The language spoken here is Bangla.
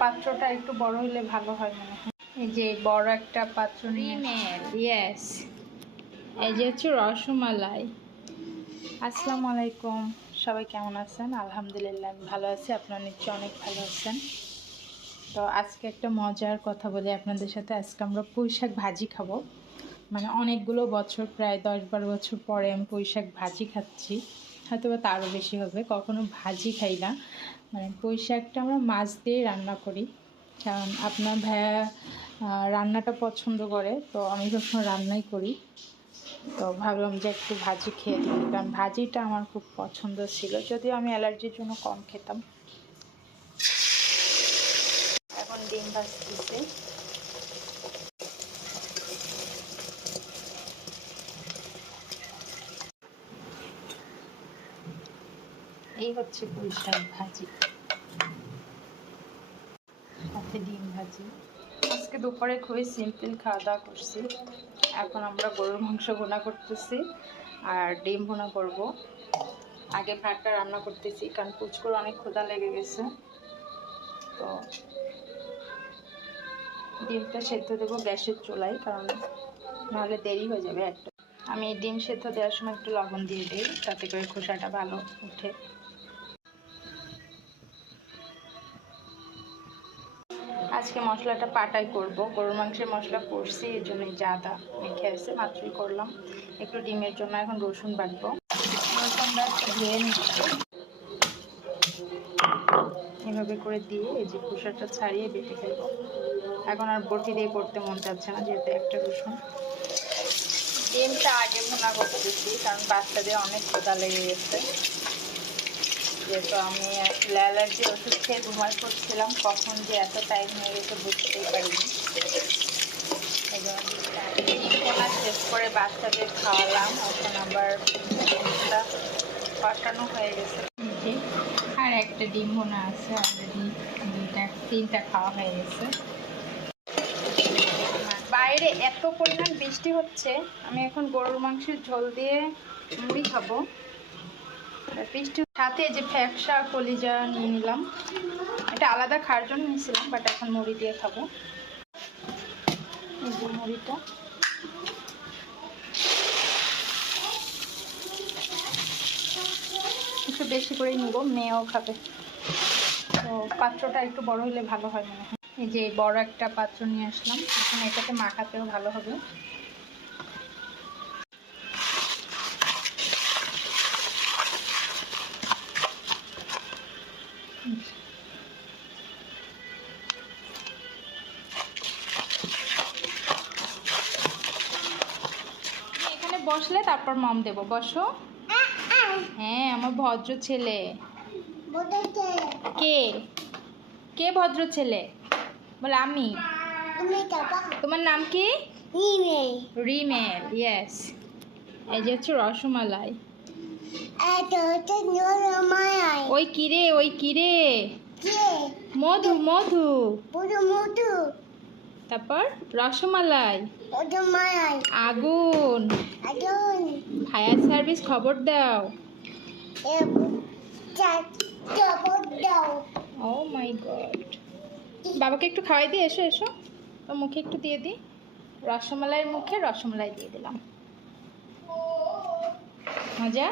পাত্রটা একটু বড় হলে ভালো হয় মনে হয়। এই যে বড় একটা পাত্র রিমেল। ইয়েস এই যে হচ্ছে রসমালাই। আসসালামু আলাইকুম। সবাই কেমন আছেন? আলহামদুলিল্লাহ আমি ভালো আছি। আপনারা নিশ্চয়ই অনেক ভালো আছেন। তো আজকে একটা মজার কথা বলি আপনাদের সাথে। আজকে আমরা পুঁই শাক ভাজি খাব। মানে অনেকগুলো বছর প্রায় দশ বারো বছর পরে আমি পুঁই শাক ভাজি খাচ্ছি। হয়তো বা তারও বেশি হবে। কখনো ভাজি খাই না। মানে পুঁই শাকটা আমরা মাছ দিয়ে রান্না করি। কারণ আপনার ভাইয়া রান্নাটা পছন্দ করে, তো আমি সবসময় রান্নাই করি। তো ভাবলাম যে একটু ভাজি খেয়ে দিই কারণ ভাজিটা আমার খুব পছন্দ ছিল। যদিও আমি অ্যালার্জির জন্য কম খেতাম। এখন ডিম ভাজতেছি। এই হচ্ছে পুঁই শাক ভাজি। সাথে ডিম ভাজি। আজকে দুপুরে খুবই সিম্পল খাওয়া দাওয়া করছি। এখন আমরা গরুর মাংস ভুনা করতেছি আর ডিম ভুনা করব। আগে ভাতটা রান্না করতেছি কারণ পুচকুর অনেক ক্ষুধা লেগে গেছে। তো ডিমটা সেদ্ধ দেবো গ্যাসের চুলায় কারণ নাহলে দেরি হয়ে যাবে একটা। আমি ডিম সেদ্ধ দেওয়ার সময় একটু লবণ দিয়ে দিই, তাতে করে খোসাটা ভালো উঠে আজকে মশলাটা পাটাই করব। গরুর মাংসের মশলা করছি, এর জন্য আদা মেখে আছে মাত্রই করলাম। একটু ডিমের জন্য এখন রসুন বাটবো। রসুনটা ধুয়ে নিচ্ছি। এভাবে করে দিয়ে এই যে খোসাটা ছাড়িয়ে বেটে ফেলব। এখন আর বটি দিয়ে করতে মন চাচ্ছে না, যেহেতু একটা রসুন। ডিমটা আগে ভুনা করতেছি কারণ বাচ্চাদের অনেক ক্ষুধা লেগে গেছে। যেহেতু আমি অ্যালার্জি ওষুধ খেয়ে ঘুমাই করছিলাম কখন যে এত টাইম হয়ে গেছে বুঝতেই পারিনি। শেষ করে বাচ্চাদের খাওয়ালাম। এখন আবার কষানো হয়ে গেছে। আর একটা ডিম ভোনা আছে অলরেডি দুইটা, তিনটা খাওয়া হয়ে গেছে। বাইরে এত পরিমাণ বৃষ্টি হচ্ছে, আমি এখন গরুর মাংসের ঝোল দিয়ে মুড়ি খাব। আর বৃষ্টির সাথে যে ফ্যাপসা, কলিজা নিয়ে নিলাম। এটা আলাদা খাওয়ার জন্য নিয়েছিলাম বাট এখন মুড়ি দিয়ে খাব। মুড়িটা। একটু বেশি করে নিব, মেয়েও খাবে। তো পাত্রটা একটু বড় হলে ভালো হয় মনে হয়। এই যে বড় একটা পাত্র নিয়ে আসলাম। এখন এটাতে মাখাতেও ভালো হবে। এখানে বসলে তারপর মম দেবো। বসো। হ্যাঁ আমার ভদ্র ছেলে। কে? কে ভদ্র ছেলে? বলে আমি। তোমার নাম কি? রিমেল ইয়েস এই যে হচ্ছে রসমালাই। ওই কিরে ওই কিরে মধু মধু। মধু তারপর রসমালাই। আগুন। ফায়ার সার্ভিস খবর দাও। ও মাই গড বাবাকে একটু খাওয়াই দিয়ে এসো এসো। ওর মুখে একটু দিয়ে দিই। রসমালাইয়ের মুখে রসমালাই দিয়ে দিলাম। মজা?